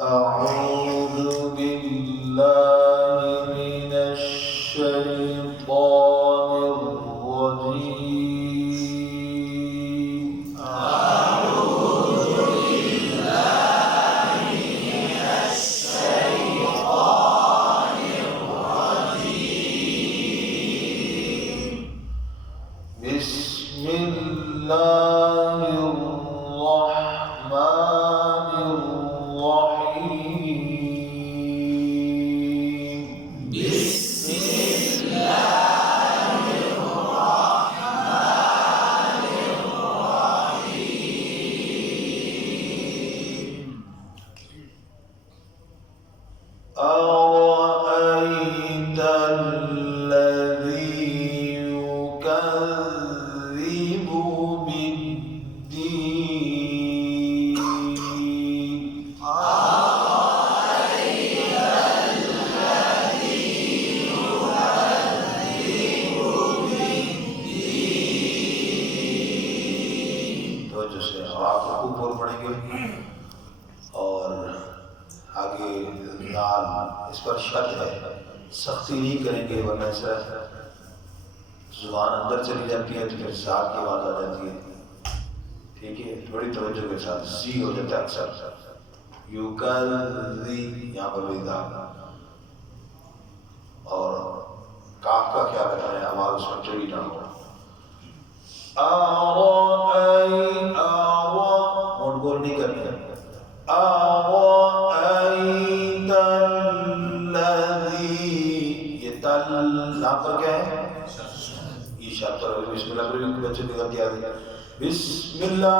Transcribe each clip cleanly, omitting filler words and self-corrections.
أعوذ بالله من الشيطان الرجيم. أعوذ بالله من الشيطان الرجيم. بسم الله الرحمن الرحيم. بسم الله الرحمن الرحيم. أرأيت الذي يكذب بالدين. तो जैसे आप ऊपर पढ़ेंगे और आगे लाल इस पर शक है, सख्ती नहीं करेंगे वरना ऐसा जुबान अंदर चली जाती है तो फिर साथ की आवाज आ जाती है। ठीक है, बड़ी तवज्जो के साथ सी हो जाता है अक्सर। युकज़ी यहाँ पर भी दाल और काफ का क्या रखना है, आवाज उसमें चली ना हो। मोट गोल नहीं करनी है। ये तल यहाँ पर क्या है, ईशा पर बिस्मिल्लाह पर बच्चे निकल के आ गया। बिस्मिल्लाह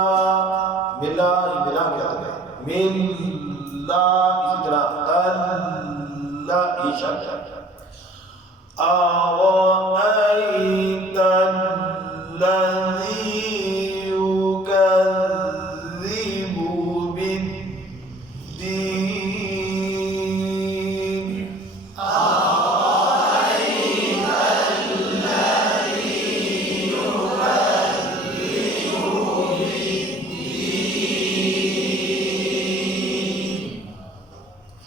मिला, मिला क्या था, मिला इसी तरह अल्लाह ईशा क्या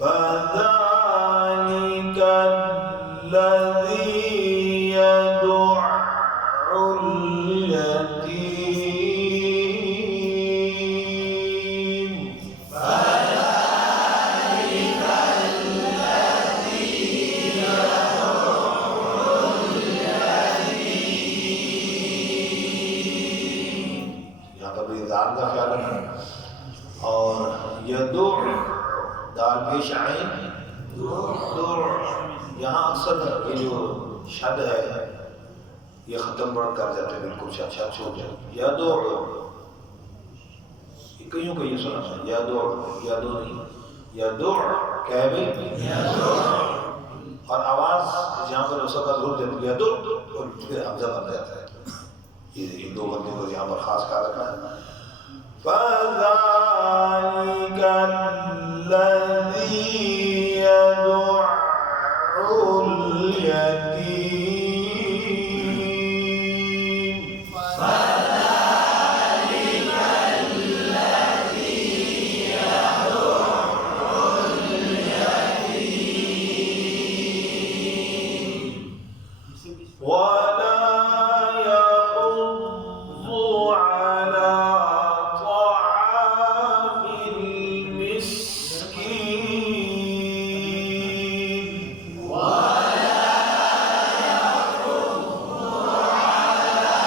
فذلك الذي يدع اليتيم. فذلك الذي يدع اليتيم. यहाँ पर भी दाल का ख्याल रखना और यदु दाल पेश आए। यहाँ अक्सर ये जो शद है ये ख़त्म कर जाते हैं, बिल्कुल अच्छा छोड़ जाए। यादो कईयों को ये सुना है, यादो यादो नहीं, यादो क्या है भाई, और आवाज़ जहाँ पर उसका रुक जाती है यादो और फिर हमजा बन जाता है। ये इन दो बंदों को यहाँ पर खास ख्याल रखना है। فذلك الذي يدع اليتيم. فذلك الذي يدع اليتيم ولا يحض على طعام المسكين. ولا يحض على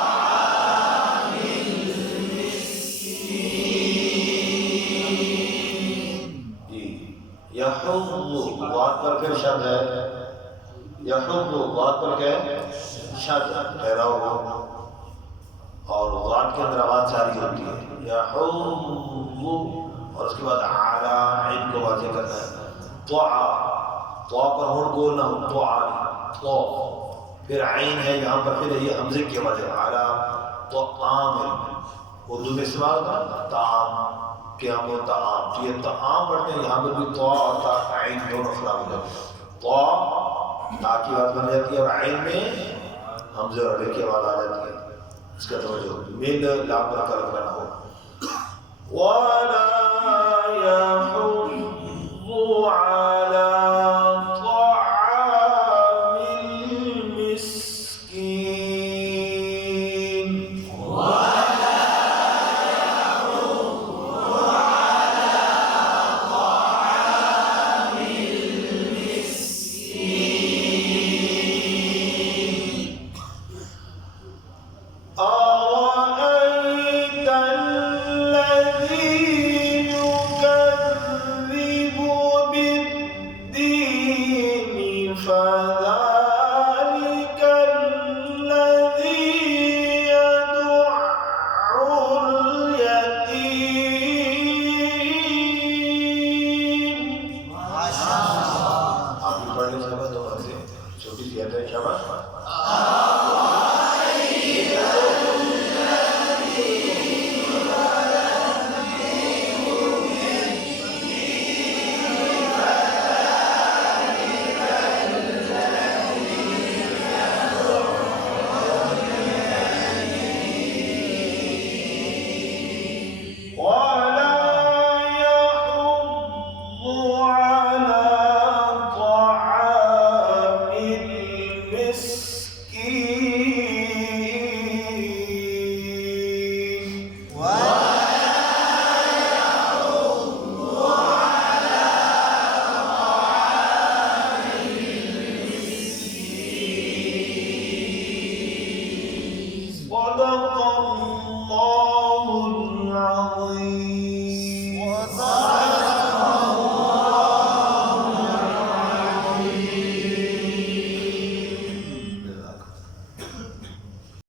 طعام المسكين. यहुद्दु वाद पर फिर शब्द है, यहुद्दु वाद पर क्या है, शब्द ठहराव हो और वाद के अंदर आवाज जारी होती है यहुद्दु और उसके बाद आला इन को वाज़ेह करना है। त्वा पर होड़ गोल ना हो, त्वा फिर आइन है यहाँ पर, फिर ये हमजे की आवाज है आला तो आम है उर्दू में इस्तेमाल होता है ताम के हम बोलता आम, तो ये ताम पढ़ते हैं यहाँ पर भी तो और ता आइन दोनों खराब हो जाते हैं। तो ता की आवाज बन जाती है और आइन में हमजे और अड़े की आवाज आ जाती है। इसका तवज्जो मिल लाभ पर करना हो। वाला صدق